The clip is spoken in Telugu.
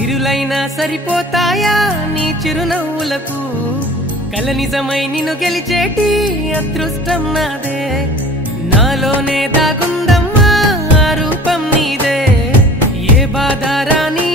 సిరులైనా సరిపోతాయా నీ చిరునవ్వులకు కల నిజమై నిన్ను గెలిచేటి అదృష్టం నాదే నాలోనే దాగుందమ్మా ఆ రూపం నీదే ఏ బాధ రాని